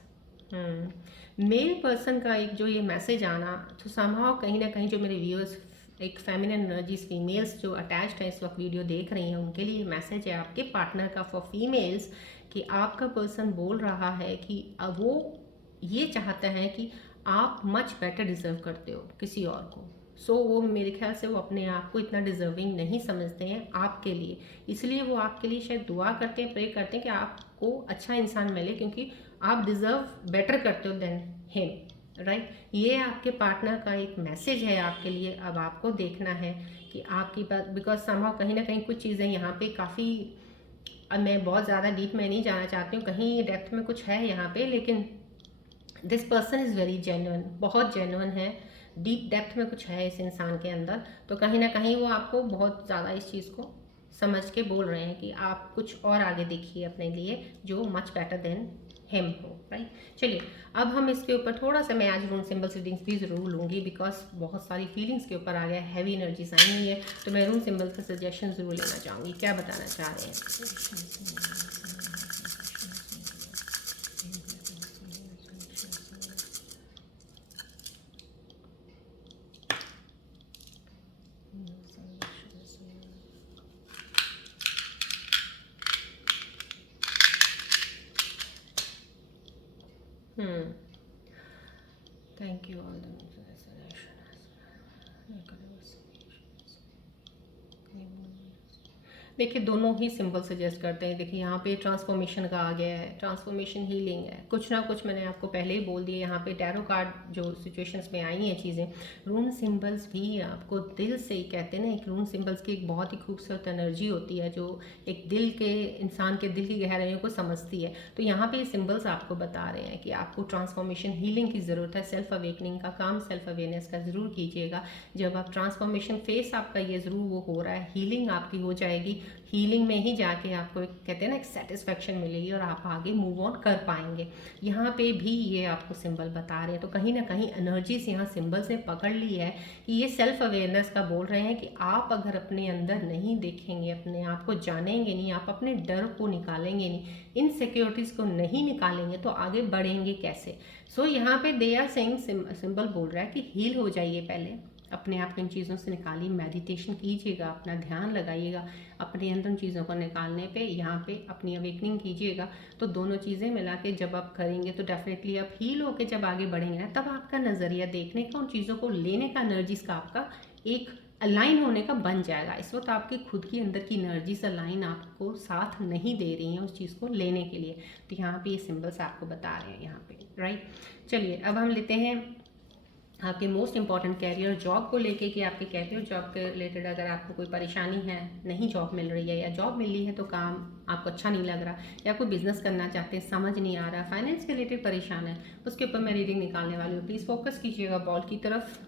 मेल पर्सन का एक जो ये मैसेज आना, तो समहाउ कहीं ना कहीं जो मेरे व्यूअर्स एक फेमिनिन एनर्जीज फीमेल्स जो अटैच्ड है इस वक्त वीडियो देख रही हैं, उनके लिए मैसेज है आपके पार्टनर का फॉर फीमेल्स, कि आपका पर्सन बोल रहा है कि वो ये चाहता है कि आप मच बेटर डिजर्व करते हो किसी और को। सो वो मेरे ख्याल से वो अपने आप को इतना डिजर्विंग नहीं समझते हैं आपके लिए, इसलिए वो आपके लिए शायद दुआ करते हैं, प्रे करते हैं कि आपको अच्छा इंसान मिले, क्योंकि आप डिजर्व बेटर करते हो देन हिम, राइट। ये आपके पार्टनर का एक मैसेज है आपके लिए। अब आपको देखना है कि आपकी बात, बिकॉज समहाउ कहीं ना कहीं कुछ चीज़ें यहाँ पे काफ़ी, अब मैं बहुत ज़्यादा डीप में नहीं जाना चाहती हूँ, कहीं डेप्थ में कुछ है यहाँ पे, लेकिन this person is very genuine, बहुत जेन्युइन है, डीप डेप्थ में कुछ है इस इंसान के अंदर। तो कहीं ना कहीं वो आपको बहुत ज़्यादा इस चीज़ को समझ के बोल रहे हैं कि आप कुछ और आगे देखिए अपने लिए जो मच बेटर देन हिम हो, राइट। चलिए अब हम इसके ऊपर थोड़ा सा, मैं आज रून सिंबल्स रीडिंग्स भी ज़रूर लूँगी, बिकॉज बहुत सारी फीलिंग्स के ऊपर आ गया, हैवी एनर्जीज आई हुई है, तो मैं रून सिंबल्स का सजेशन ज़रूर लेना चाहूँगी, क्या बताना चाह रहे हैं। Thank you all the देखिए दोनों ही सिंबल सजेस्ट करते हैं। देखिए यहाँ पे ट्रांसफॉर्मेशन का आ गया है, ट्रांसफॉर्मेशन हीलिंग है, कुछ ना कुछ मैंने आपको पहले ही बोल दिया। यहाँ पे टैरो कार्ड जो सिचुएशंस में आई हैं चीज़ें, रून सिंबल्स भी आपको दिल से ही कहते हैं ना, एक रून सिंबल्स की एक बहुत ही खूबसूरत एनर्जी होती है जो एक दिल के, इंसान के दिल की गहराइयों को समझती है। तो यहाँ पे ये सिंबल्स आपको बता रहे हैं कि आपको ट्रांसफॉर्मेशन हीलिंग की ज़रूरत है, सेल्फ अवेकनिंग का काम, सेल्फ अवेयरनेस का ज़रूर कीजिएगा। जब आप ट्रांसफॉर्मेशन फेस आपका ये ज़रूर वो हो रहा है, हीलिंग आपकी हो जाएगी, हीलिंग में ही जाके आपको एक कहते हैं ना एक सेटिस्फेक्शन मिलेगी और आप आगे मूव ऑन कर पाएंगे। यहाँ पे भी ये आपको सिंबल बता रहे हैं। तो कहीं ना कहीं एनर्जीज यहाँ सिंबल से पकड़ ली है कि ये सेल्फ अवेयरनेस का बोल रहे हैं कि आप अगर अपने अंदर नहीं देखेंगे, अपने आप को जानेंगे नहीं, आप अपने डर को निकालेंगे नहीं, इनसिक्योरिटीज़ को नहीं निकालेंगे, तो आगे बढ़ेंगे कैसे। सो यहाँ पे दे आर सेइंग, सिंबल बोल रहा है कि हील हो जाइए, पहले अपने आप को इन चीज़ों से निकालिए, मेडिटेशन कीजिएगा, अपना ध्यान लगाइएगा अपने अंदर उन चीज़ों को निकालने पे, यहाँ पे अपनी अवेकनिंग कीजिएगा। तो दोनों चीज़ें मिला के जब आप करेंगे तो डेफिनेटली आप हील होकर जब आगे बढ़ेंगे ना, तब आपका नज़रिया देखने का, उन चीज़ों को लेने का, एनर्जीज का आपका एक अलाइन होने का बन जाएगा। इस वक्त आपकी खुद की अंदर की एनर्जीज अलाइन आपको साथ नहीं दे रही हैं उस चीज़ को लेने के लिए। तो यहाँ पे ये सिंबल्स आपको बता रहे हैं यहाँ पे, राइट। चलिए अब हम लेते हैं आपके मोस्ट इंपॉर्टेंट कैरियर, जॉब को लेके कि आपके कैरियर जॉब के रिलेटेड अगर आपको कोई परेशानी है, नहीं जॉब मिल रही है, या जॉब मिली है तो काम आपको अच्छा नहीं लग रहा, या कोई बिजनेस करना चाहते हैं समझ नहीं आ रहा, फाइनेंस के रिलेटेड परेशान है, उसके ऊपर मैं रीडिंग निकालने वाली हूँ। प्लीज़ फोकस कीजिएगा बॉल की तरफ।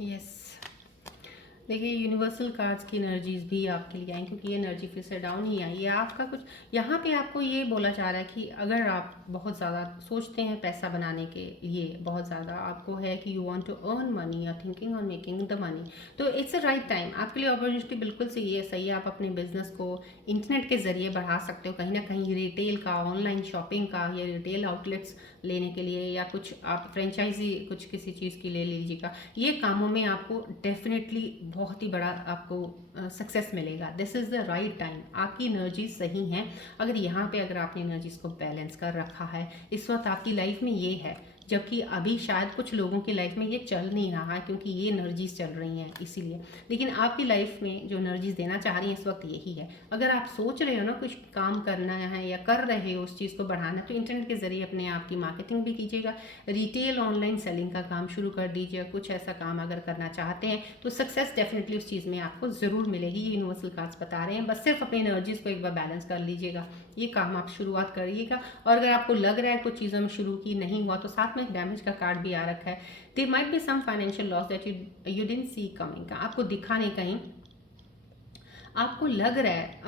यस, देखिए यूनिवर्सल कार्ड्स की एनर्जीज भी आपके लिए आई क्योंकि ये एनर्जी फिर से डाउन ही आई है। आपका कुछ यहाँ पे आपको ये बोला जा रहा है कि अगर आप बहुत ज़्यादा सोचते हैं पैसा बनाने के लिए, बहुत ज़्यादा आपको है कि you want to earn money या thinking on making the money, तो इट्स अ राइट टाइम आपके लिए। अपॉर्चुनिटी बिल्कुल सही है। आप अपने बिजनेस को इंटरनेट के ज़रिए बढ़ा सकते हो, कहीं ना कहीं रिटेल का, ऑनलाइन शॉपिंग का, या रिटेल आउटलेट्स लेने के लिए, या कुछ आप फ्रेंचाइजी कुछ किसी चीज़ की ले लीजिएगा। ये कामों में आपको डेफिनेटली बहुत ही बड़ा आपको सक्सेस मिलेगा। This is the right time, आपकी एनर्जी सही हैं। अगर यहाँ पे अगर आपने एनर्जीज को बैलेंस कर रखा है, इस वक्त आपकी लाइफ में ये है, जबकि अभी शायद कुछ लोगों की लाइफ में ये चल नहीं रहा है क्योंकि ये एनर्जीज चल रही हैं इसीलिए। लेकिन आपकी लाइफ में जो एनर्जीज देना चाह रही हैं इस वक्त यही है। अगर आप सोच रहे हो ना कुछ काम करना है या कर रहे हो उस चीज़ को बढ़ाना, तो इंटरनेट के जरिए अपने आप की मार्केटिंग भी कीजिएगा, रिटेल ऑनलाइन सेलिंग का काम शुरू कर दीजिए। कुछ ऐसा काम अगर करना चाहते हैं तो सक्सेस डेफिनेटली उस चीज़ में आपको ज़रूर मिलेगी। ये यूनिवर्सल कार्ड्स बता रहे हैं। बस सिर्फ अपनी एनर्जीज को एक बार बैलेंस कर लीजिएगा, ये काम आप शुरुआत करिएगा। और अगर आपको लग रहा है कुछ चीज़ों में शुरू की नहीं हुआ, तो साथ में डैमेज का कार्ड भी आ रखा है। There might be some financial loss that you didn't see coming, आपको दिखा नहीं कहीं, आपको लग रहा है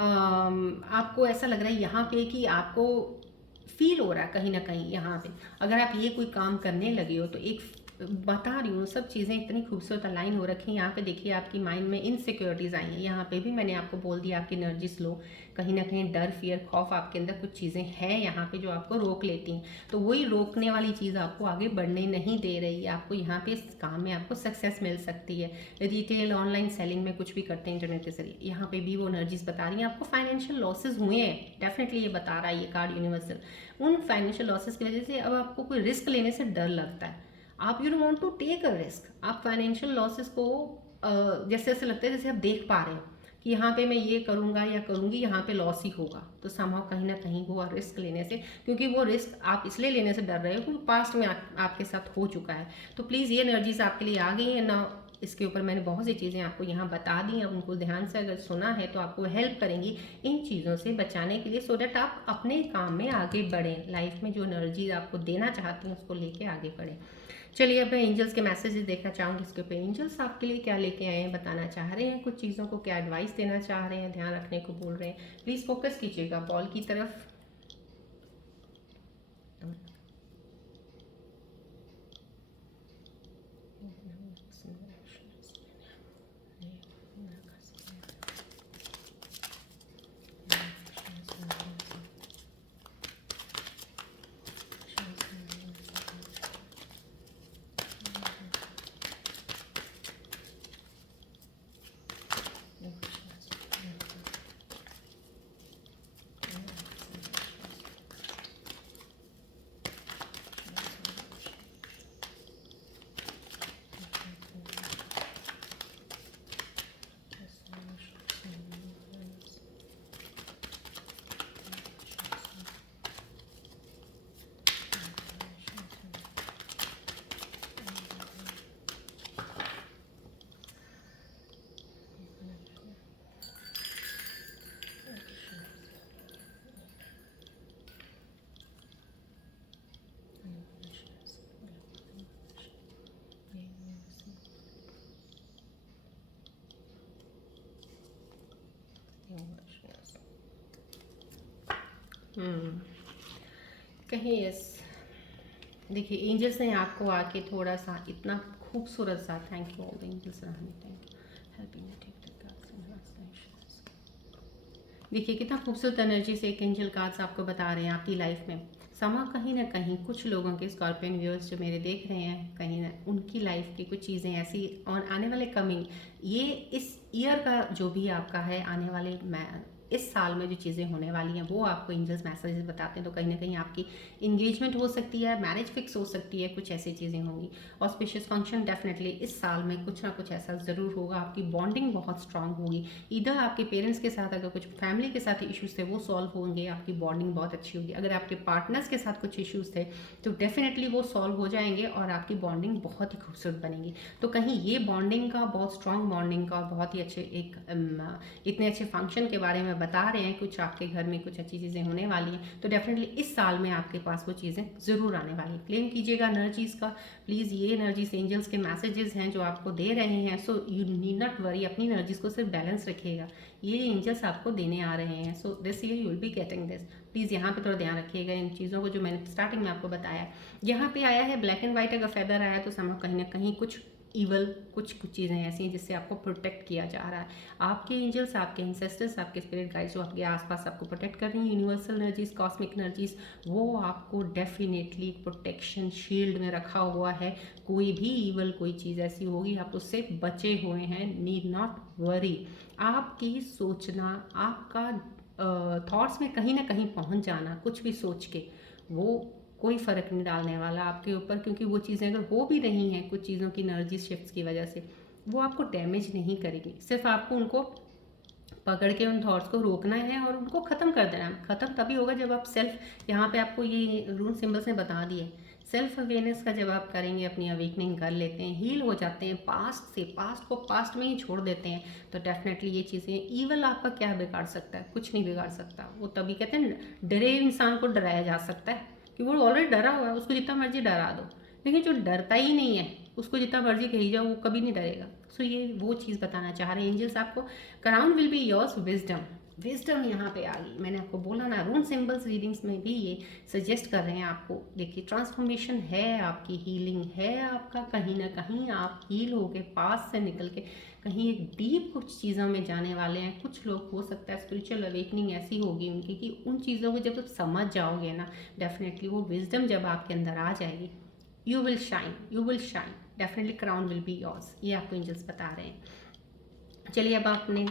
आपको ऐसा लग रहा है यहाँ पे कि आपको फील हो रहा है कहीं ना कहीं यहाँ पे। अगर आप ये कोई काम करने लगे हो तो एक बता रही हूँ, सब चीज़ें इतनी खूबसूरत अलाइन हो रखी हैं। यहाँ पे देखिए आपकी माइंड में इनसिक्योरिटीज़ आई हैं। यहाँ पे भी मैंने आपको बोल दिया आपकी एनर्जी स्लो, कहीं ना कहीं डर, फियर, खौफ आपके अंदर कुछ चीज़ें हैं यहाँ पे जो आपको रोक लेती हैं। तो वही रोकने वाली चीज़ आपको आगे बढ़ने नहीं दे रही है। आपको यहाँ पे इस काम में आपको सक्सेस मिल सकती है। रिटेल ऑनलाइन सेलिंग में कुछ भी करते हैं इंटरनेट के जरिए, यहाँ पे भी वो एनर्जीज बता रही हैं आपको फाइनेंशियल लॉसेज हुए हैं। डेफिनेटली ये बता रहा है ये कार्ड यूनिवर्सल। उन फाइनेंशियल लॉसेज की वजह से अब आपको कोई रिस्क लेने से डर लगता है। आप you don't want to take a risk. आप फाइनेंशियल लॉसेस को जैसे ऐसे लगता है जैसे आप देख पा रहे हो कि यहाँ पे मैं ये करूँगा या करूँगी, यहाँ पे लॉस ही होगा। तो समहाउ कहीं ना कहीं वो रिस्क लेने से, क्योंकि वो रिस्क आप इसलिए लेने से डर रहे हो क्योंकि पास्ट में आपके साथ हो चुका है। तो प्लीज़ ये एनर्जीज आपके लिए आ गई है ना। इसके ऊपर मैंने बहुत सी चीज़ें आपको यहाँ बता दी हैं, उनको ध्यान से अगर सुना है तो आपको हेल्प करेंगी इन चीज़ों से बचाने के लिए, सो डैट आप अपने काम में आगे बढ़ें। लाइफ में जो एनर्जी आपको देना चाहती हैं उसको लेके आगे बढ़ें। चलिए अब मैं एंजल्स के मैसेजेस देखना चाहूँगी। इसके ऊपर एंजल्स आपके लिए क्या लेके आए हैं, बताना चाह रहे हैं कुछ चीज़ों को, क्या एडवाइस देना चाह रहे हैं, ध्यान रखने को बोल रहे हैं। प्लीज़ फोकस कीजिएगा बॉल की तरफ। कहीं यस, देखिए एंजल्स ने आपको आके थोड़ा सा इतना खूबसूरत सा, thank you all the angels, thank you helping me take the cards in translations. देखिए कितना खूबसूरत एनर्जी से एक एंजल कार्ड्स आपको बता रहे हैं आपकी लाइफ में समा। कहीं ना कहीं कुछ लोगों के स्कॉर्पियन व्यूअर्स जो मेरे देख रहे हैं, कहीं ना उनकी लाइफ की कुछ चीज़ें ऐसी और आने वाले कमिंग, ये इस ईयर का जो भी आपका है आने वाले इस साल में जो चीज़ें होने वाली हैं वो आपको एंजल्स मैसेजेस बताते हैं। तो कहीं ना कहीं आपकी इंगेजमेंट हो सकती है, मैरिज फिक्स हो सकती है, कुछ ऐसी चीज़ें होंगी। ऑस्पिशियस फंक्शन डेफिनेटली इस साल में कुछ ना कुछ ऐसा ज़रूर होगा। आपकी बॉन्डिंग बहुत स्ट्रांग होगी। इधर आपके पेरेंट्स के साथ अगर कुछ फैमिली के साथ इश्यूज थे वो सॉल्व होंगे, आपकी बॉन्डिंग बहुत अच्छी होगी। अगर आपके पार्टनर्स के साथ कुछ इश्यूज थे तो डेफिनेटली वो सॉल्व हो जाएंगे और आपकी बॉन्डिंग बहुत ही खूबसूरत बनेगी। तो कहीं ये बॉन्डिंग का, बहुत स्ट्रांग बॉन्डिंग का, बहुत ही अच्छे एक इतने अच्छे फंक्शन के बारे में बता रहे हैं कुछ आपके घर में कुछ अच्छी चीज़ें होने वाली हैं, तो डेफिनेटली इस साल में आपके पास वो चीज़ें ज़रूर आने वाली हैं। क्लेम कीजिएगा एनर्जीज़ का प्लीज़। ये एनर्जीज एंजल्स के मैसेजेस हैं जो आपको दे रहे हैं, so you need not worry. अपनी एनर्जीज़ को सिर्फ बैलेंस रखिएगा, ये एंजल्स आपको देने आ रहे हैं। So this year you will be getting this. Please यहाँ पे थोड़ा ध्यान रखिएगा इन चीज़ों को जो मैंने स्टार्टिंग में आपको बताया। यहाँ पे आया है ब्लैक एंड व्हाइट, अगर फेदर आया तो समझ कहीं ना कहीं कुछ ईवल, कुछ चीज़ें ऐसी हैं जिससे आपको प्रोटेक्ट किया जा रहा है। आपके एंजल्स, आपके इंसेस्टर्स, आपके स्पिरिट गाइड्स जो आपके आसपास आपको प्रोटेक्ट कर रही हैं, यूनिवर्सल एनर्जीज, कॉस्मिक एनर्जीज, वो आपको डेफिनेटली प्रोटेक्शन शील्ड में रखा हुआ है। कोई भी ईवल, कोई चीज़ ऐसी होगी आप उससे बचे हुए हैं। Need not worry. आपकी सोचना, आपका थॉट्स में कहीं ना कहीं पहुंच जाना, कुछ भी सोच के, वो कोई फ़र्क नहीं डालने वाला आपके ऊपर, क्योंकि वो चीज़ें अगर हो भी रही हैं कुछ चीज़ों की एनर्जी शिफ्ट्स की वजह से, वो आपको डैमेज नहीं करेगी। सिर्फ आपको उनको पकड़ के उन थॉट्स को रोकना है और उनको ख़त्म कर देना है। ख़त्म तभी होगा जब आप सेल्फ, यहाँ पे आपको ये रून सिंबल्स ने बता दिए, सेल्फ अवेयरनेस का जब आप करेंगे, अपनी अवेकनिंग कर लेते हैं, हील हो जाते हैं पास्ट से, पास्ट को पास्ट में ही छोड़ देते हैं, तो डेफिनेटली ये चीज़ें, ईवल आपका क्या बिगाड़ सकता है? कुछ नहीं बिगाड़ सकता। वो तभी कहते हैं डरे इंसान को डराया जा सकता है, कि वो ऑलरेडी डरा हुआ है, उसको जितना मर्जी डरा दो। लेकिन जो डरता ही नहीं है उसको जितना मर्जी कही जाओ वो कभी नहीं डरेगा। सो ये वो चीज़ बताना चाह रहे हैं एंजल्स आपको। Crown will be yours wisdom. Wisdom यहाँ पे आ गई, मैंने आपको बोला ना, रून सिंबल्स रीडिंग्स में भी ये सजेस्ट कर रहे हैं आपको। देखिए ट्रांसफॉर्मेशन है आपकी, हीलिंग है आपका, कहीं ना कहीं आप हील हो के पास से निकल के कहीं एक डीप कुछ चीज़ों में जाने वाले हैं। कुछ लोग हो सकता है स्पिरिचुअल अवेकनिंग ऐसी होगी उनकी कि उन चीज़ों को जब आप समझ जाओगे ना, डेफिनेटली वो विजडम जब आपके अंदर आ जाएगी, you will shine, you will shine definitely. Crown will be yours, ये आपको एंजल्स बता रहे हैं। चलिए अब आपने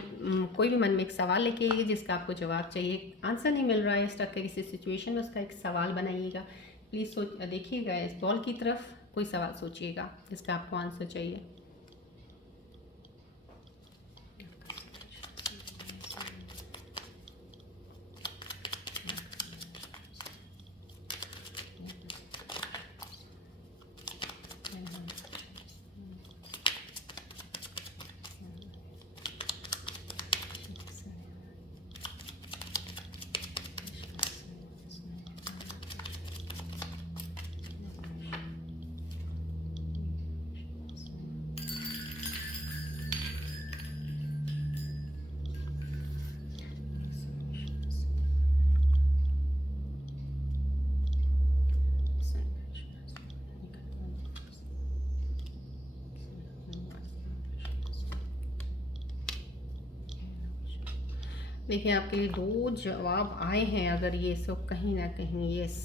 कोई भी मन में एक सवाल लेके आइए जिसका आपको जवाब चाहिए, आंसर नहीं मिल रहा है, स्टक है किसी सिचुएशन में, उसका एक सवाल बनाइएगा। प्लीज़ सोच देखिएगा इस बॉल की तरफ, कोई सवाल सोचिएगा जिसका आपको आंसर चाहिए। देखिए आपके लिए दो जवाब आए हैं, अगर ये सब कहीं ना कहीं यस,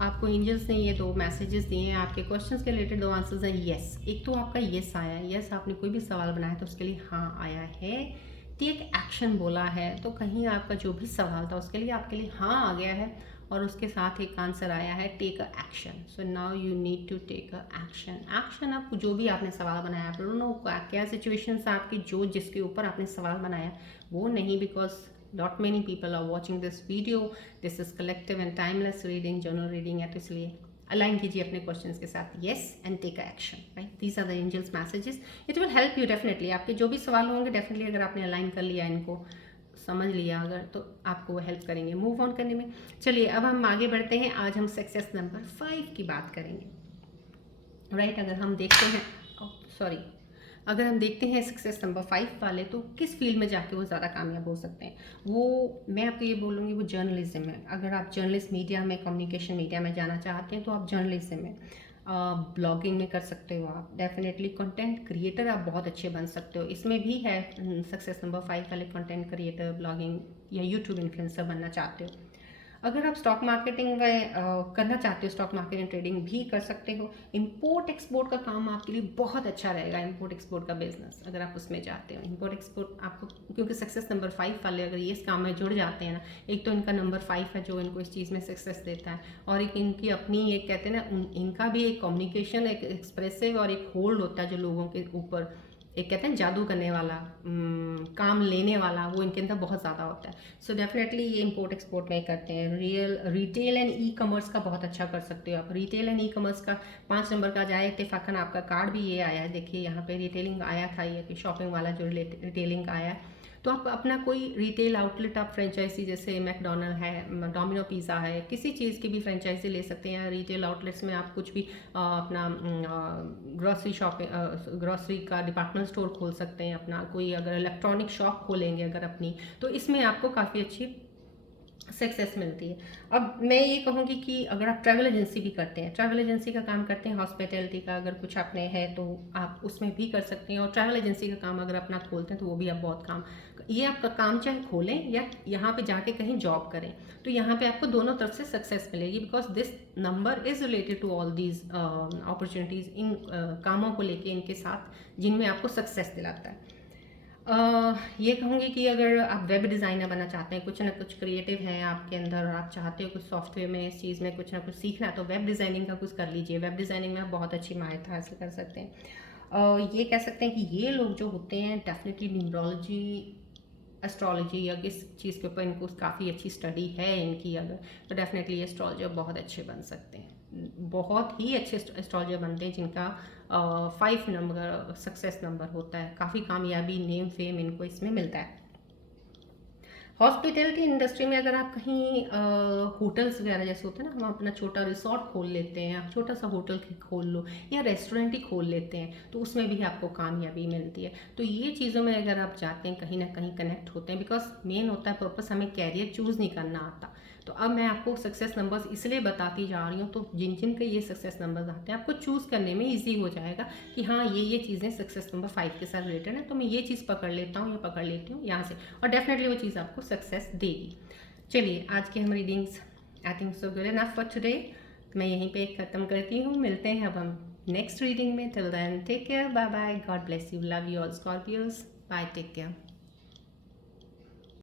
आपको एंजल्स ने ये दो मैसेजेस दिए हैं आपके क्वेश्चंस के रिलेटेड, दो आंसर्स हैं यस। एक तो आपका यस आया है, यस आपने कोई भी सवाल बनाया तो उसके लिए हाँ आया है, टेक एक्शन बोला है, तो कहीं आपका जो भी सवाल था उसके लिए आपके लिए हाँ आ गया है, और उसके साथ एक आंसर आया है take a action. So now you need to take a action. Action आप जो भी आपने सवाल बनाया, आप नो क्या सिचुएशंस आपकी जो जिसके ऊपर आपने सवाल बनाया वो नहीं, because not many people are watching this video, this is collective and timeless reading, journal reading है, तो इसलिए अलाइन कीजिए अपने क्वेश्चंस के साथ yes and take action, right? These are the angels messages, it will help you definitely। आपके जो भी सवाल होंगे डेफिनेटली अगर आपने अलाइन कर लिया, इनको समझ लिया अगर, तो आपको वो हेल्प करेंगे मूव ऑन करने में। चलिए अब हम आगे बढ़ते हैं, आज हम सक्सेस नंबर 5 की बात करेंगे, राइट? अगर हम देखते हैं, सॉरी, अगर हम देखते हैं सक्सेस नंबर 5 वाले, तो किस फील्ड में जाके वो ज़्यादा कामयाब हो सकते हैं, वो मैं आपको ये बोलूँगी वो जर्नलिज्म है। अगर आप जर्नलिस्ट मीडिया में, कम्युनिकेशन मीडिया में जाना चाहते हैं तो आप जर्नलिज्म में, ब्लॉगिंग में कर सकते हो आप, डेफिनेटली कंटेंट क्रिएटर आप बहुत अच्छे बन सकते हो, इसमें भी है सक्सेस नंबर 5 वाले, कंटेंट क्रिएटर, ब्लॉगिंग या यूट्यूब इन्फ्लुएंसर बनना चाहते हो। अगर आप स्टॉक मार्केटिंग में करना चाहते हो, स्टॉक मार्केटिंग ट्रेडिंग भी कर सकते हो। इंपोर्ट एक्सपोर्ट का काम आपके लिए बहुत अच्छा रहेगा, इंपोर्ट एक्सपोर्ट का बिजनेस अगर आप उसमें जाते हो। इंपोर्ट एक्सपोर्ट आपको, क्योंकि सक्सेस नंबर 5 वाले अगर ये इस काम में जुड़ जाते हैं ना, एक तो इनका नंबर 5 है जो इनको इस चीज़ में सक्सेस देता है, और एक इनकी अपनी एक कहते हैं ना, इनका भी एक कम्युनिकेशन, एक एक्सप्रेसिव और एक होल्ड होता है जो लोगों के ऊपर, एक कहते हैं जादू करने वाला, काम लेने वाला, वो इनके अंदर बहुत ज़्यादा होता है। सो डेफिनेटली ये इंपोर्ट एक्सपोर्ट में करते हैं। रिटेल एंड ई कॉमर्स का बहुत अच्छा कर सकते हो आप। रिटेल एंड ई कॉमर्स का 5 नंबर का जाए इत्तेफाकन आपका कार्ड भी ये आया है, देखिए यहाँ पे रिटेलिंग आया था, ये शॉपिंग वाला जो रिटेलिंग आया है, तो आप अपना कोई रिटेल आउटलेट, आप फ्रेंचाइजी जैसे मैकडोनल्ड है, डोमिनो पिज़्ज़ा है, किसी चीज़ की भी फ्रेंचाइजी ले सकते हैं। या रिटेल आउटलेट्स में आप कुछ भी अपना ग्रॉसरी शॉपिंग, ग्रॉसरी का डिपार्टमेंट स्टोर खोल सकते हैं अपना, कोई अगर इलेक्ट्रॉनिक शॉप खोलेंगे अगर अपनी, तो इसमें आपको काफ़ी अच्छी सक्सेस मिलती है। अब मैं ये कहूँगी कि अगर आप ट्रैवल एजेंसी भी करते हैं, ट्रैवल एजेंसी का काम करते हैं, हॉस्पिटैलिटी का अगर कुछ आपने है तो आप उसमें भी कर सकते हैं। और ट्रैवल एजेंसी का काम अगर अपना खोलते हैं तो वो भी आप बहुत काम, ये आपका काम चाहे खोलें या यहाँ पे जाके कहीं जॉब करें, तो यहाँ पे आपको दोनों तरफ से सक्सेस मिलेगी, because this number is related to all these opportunities, इन कामों को लेके इनके साथ जिनमें आपको सक्सेस दिलाता है। ये कहूँगी कि अगर आप वेब डिज़ाइनर बनना चाहते हैं, कुछ ना कुछ क्रिएटिव है आपके अंदर और आप चाहते हो कुछ सॉफ्टवेयर में इस चीज़ में कुछ ना कुछ सीखना है, तो वेब डिज़ाइनिंग का कुछ कर लीजिए। वेब डिज़ाइनिंग में आप बहुत अच्छी महारत हासिल कर सकते हैं। ये कह सकते हैं कि ये लोग जो होते हैं डेफिनेटली न्यूमरोलॉजी, एस्ट्रोलॉजी या किस चीज़ के ऊपर इनको काफ़ी अच्छी स्टडी है इनकी अगर, तो डेफिनेटली एस्ट्रोलॉजर बहुत अच्छे बन सकते हैं। बहुत ही अच्छे एस्ट्रोलॉजर बनते हैं जिनका 5 नंबर सक्सेस नंबर होता है। काफ़ी कामयाबी, नेम फेम इनको इसमें मिलता है। हॉस्पिटैलिटी इंडस्ट्री में अगर आप कहीं होटल्स वगैरह जैसे होते हैं ना, हम अपना छोटा रिसोर्ट खोल लेते हैं, आप छोटा सा होटल खोल लो या रेस्टोरेंट ही खोल लेते हैं, तो उसमें भी आपको कामयाबी मिलती है। तो ये चीज़ों में अगर आप जाते हैं कहीं ना कहीं कनेक्ट होते हैं, बिकॉज मेन होता है पर्पस, हमें कैरियर चूज़ नहीं करना आता। तो अब मैं आपको सक्सेस नंबर्स इसलिए बताती जा रही हूँ, तो जिन जिन के ये सक्सेस नंबर्स आते हैं आपको चूज़ करने में ईजी हो जाएगा कि हाँ ये चीज़ें सक्सेस नंबर 5 के साथ रिलेटेड है, तो मैं ये चीज़ पकड़ लेता हूँ या पकड़ लेती हूँ यहाँ से, और डेफिनेटली वो चीज़ आपको सक्सेस देगी। चलिए आज की हम readings I think so good enough for today, मैं यहीं पे ख़त्म करती हूँ। मिलते हैं अब हम नेक्स्ट रीडिंग में। Till then take care, bye bye, God bless you, love you all Scorpios, bye, take care.